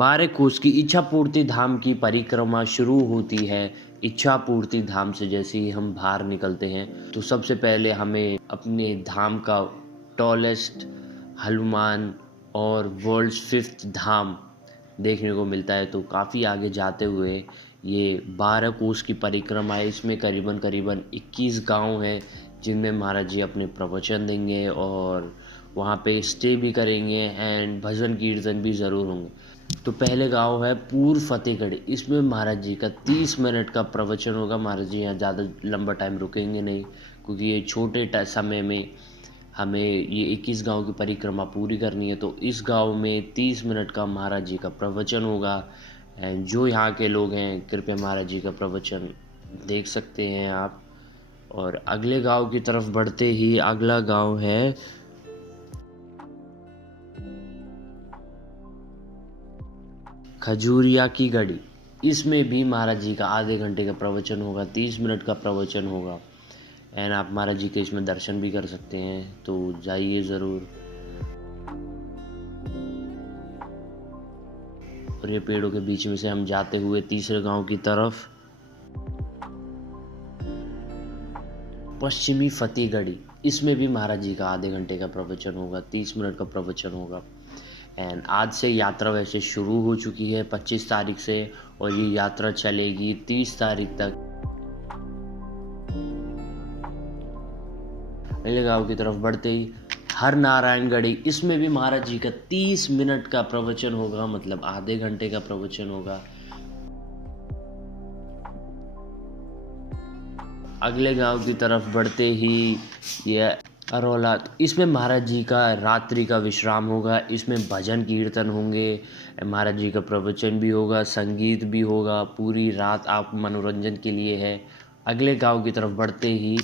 12 कोस की इच्छापूर्ति धाम की परिक्रमा शुरू होती है। इच्छापूर्ति धाम से जैसे ही हम बाहर निकलते हैं तो सबसे पहले हमें अपने धाम का टॉलेस्ट हनुमान और वर्ल्ड्स 5th धाम देखने को मिलता है। तो काफ़ी आगे जाते हुए ये 12 कोस की परिक्रमा है। इसमें करीबन 21 गांव हैं जिनमें महाराज जी अपने प्रवचन देंगे और वहाँ पे स्टे भी करेंगे एंड भजन कीर्तन भी ज़रूर होंगे। तो पहले गांव है पूर्व फतेहगढ़। इसमें महाराज जी का 30 मिनट का प्रवचन होगा। महाराज जी यहाँ ज़्यादा लंबा टाइम रुकेंगे नहीं क्योंकि ये छोटे समय में हमें ये 21 गांव की परिक्रमा पूरी करनी है। तो इस गांव में 30 मिनट का महाराज जी का प्रवचन होगा एंड जो यहाँ के लोग हैं कृपया महाराज जी का प्रवचन देख सकते हैं आप। और अगले गांव की तरफ बढ़ते ही अगला गांव है खजूरिया की गढ़ी। इसमें भी महाराज जी का आधे घंटे का प्रवचन होगा, 30 मिनट का प्रवचन होगा एंड आप महाराज जी के इसमें दर्शन भी कर सकते हैं। तो जाइए ज़रूर। और ये पेड़ों के बीच में से हम जाते हुए तीसरे गांव की तरफ पश्चिमी फतेहगढ़ी। इसमें भी महाराज जी का आधे घंटे का प्रवचन होगा, 30 मिनट का प्रवचन होगा एंड आज से यात्रा वैसे शुरू हो चुकी है 25 तारीख से और ये यात्रा चलेगी 30 तारीख तक। अगले गांव की तरफ बढ़ते ही हर नारायणगढ़ी। इसमें भी महाराज जी का 30 मिनट का प्रवचन होगा, मतलब आधे घंटे का प्रवचन होगा। अगले गांव की तरफ बढ़ते ही ये अरोला। इसमें महाराज जी का रात्रि का विश्राम होगा। इसमें भजन कीर्तन होंगे, महाराज जी का प्रवचन भी होगा, संगीत भी होगा, पूरी रात आप मनोरंजन के लिए है। अगले गांव की तरफ बढ़ते ही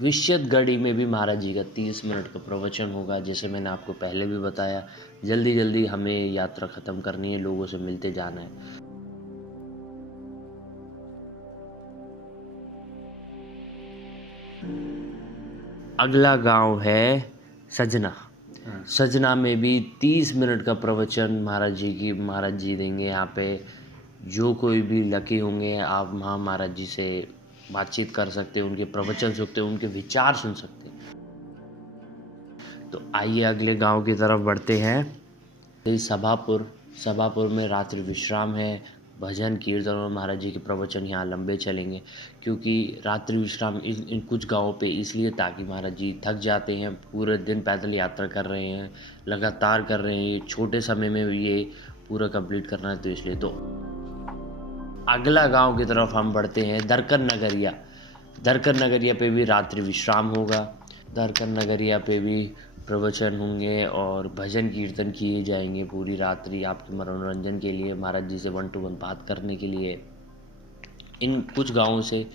विश्यतगढ़ी में भी महाराज जी का 30 मिनट का प्रवचन होगा। जैसे मैंने आपको पहले भी बताया, जल्दी हमें यात्रा ख़त्म करनी है, लोगों से मिलते जाना है। अगला गांव है सजना। सजना में भी 30 मिनट का प्रवचन महाराज जी देंगे। यहाँ पे जो कोई भी लकी होंगे आप वहाँ महाराज जी से बातचीत कर सकते हैं, उनके प्रवचन सुनते हैं, उनके विचार सुन सकते हैं। तो आइए अगले गांव की तरफ बढ़ते हैं। सभापुर में रात्रि विश्राम है, भजन कीर्तन और महाराज जी के प्रवचन यहाँ लंबे चलेंगे क्योंकि रात्रि विश्राम इन कुछ गांवों पे इसलिए ताकि महाराज जी थक जाते हैं, पूरे दिन पैदल यात्रा कर रहे हैं, लगातार कर रहे हैं, छोटे समय में ये पूरा कंप्लीट करना है, तो इसलिए। तो अगला गांव की तरफ हम बढ़ते हैं दरकन नगरिया पे भी रात्रि विश्राम होगा। दरकन नगरिया पे भी प्रवचन होंगे और भजन कीर्तन किए जाएंगे पूरी रात्रि आपके मनोरंजन के लिए, महाराज जी से 1 to 1 बात करने के लिए। इन कुछ गाँवों से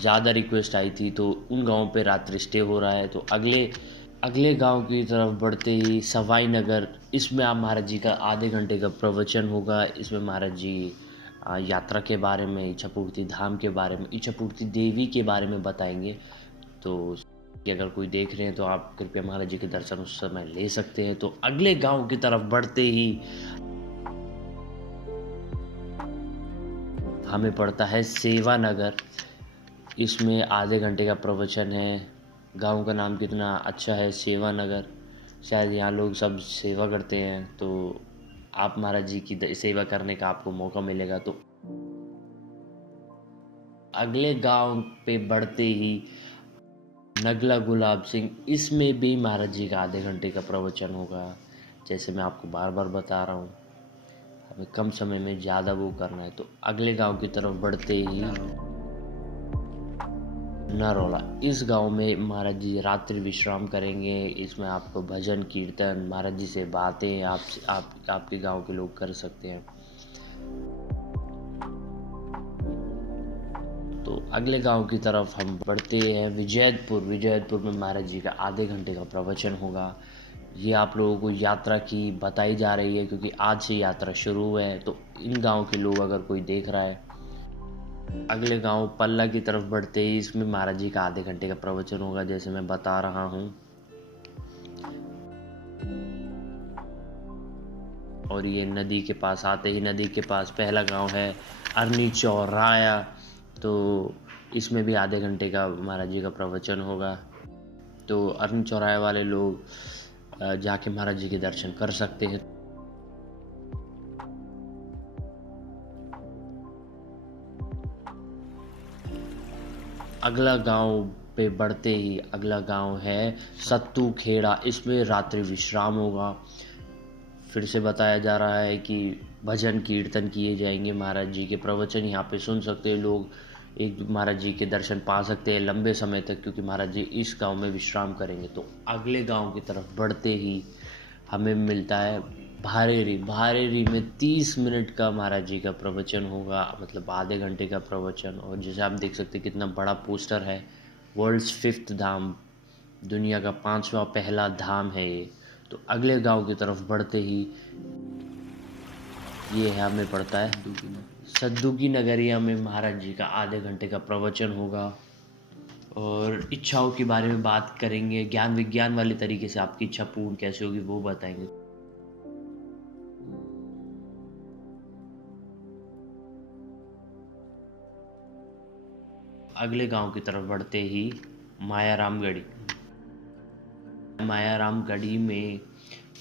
ज़्यादा रिक्वेस्ट आई थी तो उन गाँवों पे रात्रि स्टे हो रहा है। तो अगले गांव की तरफ बढ़ते ही सवाई नगर। इसमें आप महाराज जी का आधे घंटे का प्रवचन होगा। इसमें महाराज जी यात्रा के बारे में, इच्छापूर्ति धाम के बारे में, इच्छापूर्ति देवी के बारे में बताएंगे। तो कि अगर कोई देख रहे हैं तो आप कृपया महाराज जी के दर्शन उस समय ले सकते हैं। तो अगले गांव की तरफ बढ़ते ही हमें पड़ता है सेवा नगर। इसमें आधे घंटे का प्रवचन है। गांव का नाम कितना अच्छा है, सेवा नगर। शायद यहाँ लोग सब सेवा करते हैं तो आप महाराज जी की सेवा करने का आपको मौका मिलेगा। तो अगले गांव पे बढ़ते ही नगला गुलाब सिंह। इसमें भी महाराज जी का आधे घंटे का प्रवचन होगा। जैसे मैं आपको बार बार बता रहा हूँ, हमें कम समय में ज़्यादा वो करना है। तो अगले गांव की तरफ बढ़ते ही नरौला। इस गांव में महाराज जी रात्रि विश्राम करेंगे। इसमें आपको भजन कीर्तन, महाराज जी से बातें आपके गांव के लोग कर सकते हैं। तो अगले गांव की तरफ हम बढ़ते हैं विजयदपुर में महाराज जी का आधे घंटे का प्रवचन होगा। ये आप लोगों को यात्रा की बताई जा रही है क्योंकि आज से यात्रा शुरू है। तो इन गांव के लोग अगर कोई देख रहा है। अगले गांव पल्ला की तरफ बढ़ते ही इसमें महाराज जी का आधे घंटे का प्रवचन होगा, जैसे मैं बता रहा हूँ। और ये नदी के पास आते ही नदी के पास पहला गांव है अरनी चौराया। तो इसमें भी आधे घंटे का महाराज जी का प्रवचन होगा। तो अरनी चौराया वाले लोग जाके महाराज जी के दर्शन कर सकते हैं। अगला गांव पे बढ़ते ही अगला गांव है सत्तू खेड़ा। इसमें रात्रि विश्राम होगा। फिर से बताया जा रहा है कि भजन कीर्तन किए जाएंगे, महाराज जी के प्रवचन यहाँ पे सुन सकते हैं लोग, एक महाराज जी के दर्शन पा सकते हैं लंबे समय तक, क्योंकि महाराज जी इस गांव में विश्राम करेंगे। तो अगले गांव की तरफ बढ़ते ही हमें मिलता है भारेरी। भारेरी में 30 मिनट का महाराज जी का प्रवचन होगा, मतलब आधे घंटे का प्रवचन। और जैसे आप देख सकते हैं कितना बड़ा पोस्टर है, वर्ल्ड्स 5th धाम, दुनिया का 5वां पहला धाम है ये। तो अगले गांव की तरफ बढ़ते ही ये है हमें पड़ता है सद्दू की नगरिया में महाराज जी का आधे घंटे का प्रवचन होगा। और इच्छाओं के बारे में बात करेंगे, ज्ञान विज्ञान वाले तरीके से आपकी इच्छा पूर्ण कैसे होगी वो बताएंगे। अगले गांव की तरफ बढ़ते ही मायारामगढ़ी। मायारामगढ़ी में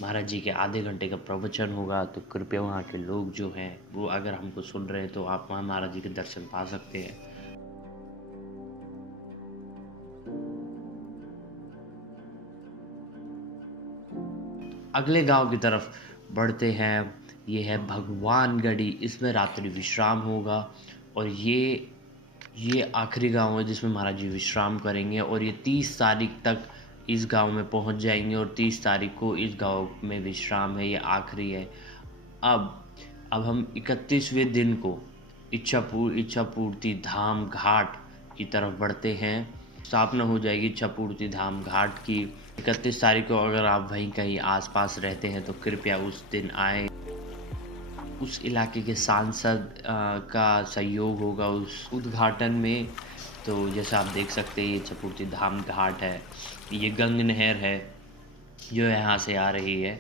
महाराज जी के आधे घंटे का प्रवचन होगा। तो कृपया वहाँ के लोग जो हैं वो अगर हमको सुन रहे हैं तो आप वहाँ महाराज जी के दर्शन पा सकते हैं। अगले गांव की तरफ बढ़ते हैं, ये है भगवानगढ़ी। इसमें रात्रि विश्राम होगा और ये आखिरी गांव है जिसमें महाराज जी विश्राम करेंगे। और ये 30 तारीख तक इस गांव में पहुंच जाएंगे और 30 तारीख को इस गांव में विश्राम है, ये आखिरी है। अब हम 31वें दिन को इच्छापूर्ति धाम घाट की तरफ बढ़ते हैं। स्थापना हो जाएगी इच्छापूर्ति धाम घाट की 31 तारीख को। अगर आप वहीं कहीं आसपास रहते हैं तो कृपया उस दिन आएँ। उस इलाके के सांसद का सहयोग होगा उस उद्घाटन में। तो जैसे आप देख सकते हैं ये इच्छापूर्ति धाम घाट है, ये गंग नहर है जो यहाँ से आ रही है।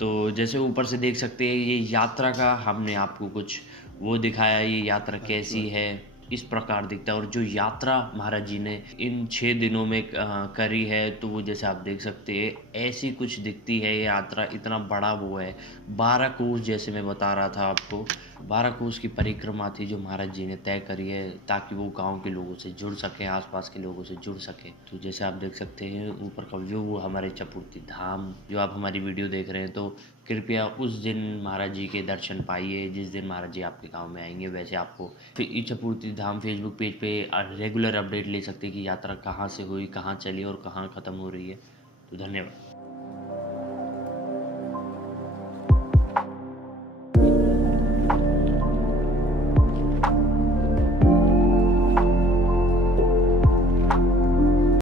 तो जैसे ऊपर से देख सकते हैं ये यात्रा का हमने आपको कुछ वो दिखाया, ये यात्रा कैसी है, इस प्रकार दिखता है। और जो यात्रा महाराज जी ने इन 6 दिनों में करी है तो वो जैसे आप देख सकते हैं ऐसी कुछ दिखती है। ये यात्रा इतना बड़ा वो है, 12 कोस जैसे मैं बता रहा था आपको, 12 कोस की परिक्रमा थी जो महाराज जी ने तय करी है ताकि वो गांव के लोगों से जुड़ सकें, आसपास के लोगों से जुड़ सकें। तो जैसे आप देख सकते हैं ऊपर का व्यू हमारे इच्छापूर्ति धाम, जो आप हमारी वीडियो देख रहे हैं, तो कृपया उस दिन महाराज जी के दर्शन पाइए जिस दिन महाराज जी आपके गांव में आएंगे। वैसे आपको इच्छापूर्ति धाम फेसबुक पेज पे रेगुलर अपडेट ले सकते हैं कि यात्रा कहाँ से हुई, कहाँ चली और कहाँ ख़त्म हो रही है। तो धन्यवाद।